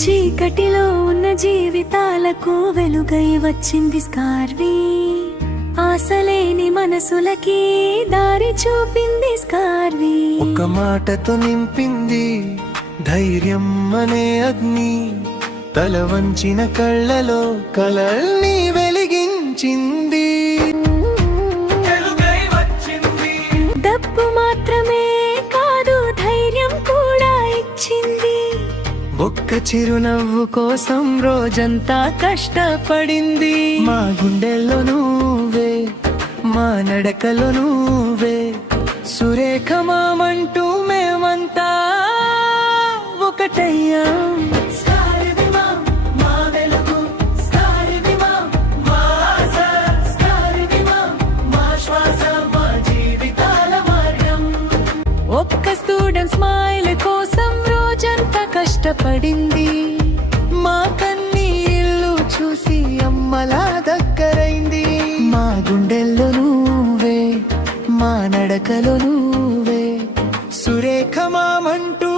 చీకటిలో ఉన్న జీవితాలకు వెలుగై వచ్చింది స్కార్వి. ఆశలేని మనసులకి దారి చూపింది స్కార్వి. ఒక మాటతో నింపింది ధైర్యం అనే అగ్ని. తల వంచిన కళ్ళలో కలల్ని వెలిగించింది. డబ్బు మాత్రమే కాదు, ధైర్యం కూడా ఇచ్చింది. ఒక్క చిరునవ్వు కోసం రోజంతా కష్టపడింది. మా గుండెల్లో నువ్వే, మా నడకలో నువ్వే, సురేఖ మామంటూ మేమంతా ఒకటయ్యాం. ఒక్క స్టూడెంట్ స్మైల్ కోసం రోజంతా కష్టపడింది. మా కన్నీళ్ళు చూసి అమ్మలా దగ్గరైంది. మా గుండెల్లో నువ్వే, మా నడకలో నువ్వే, సురేఖ మామంటూ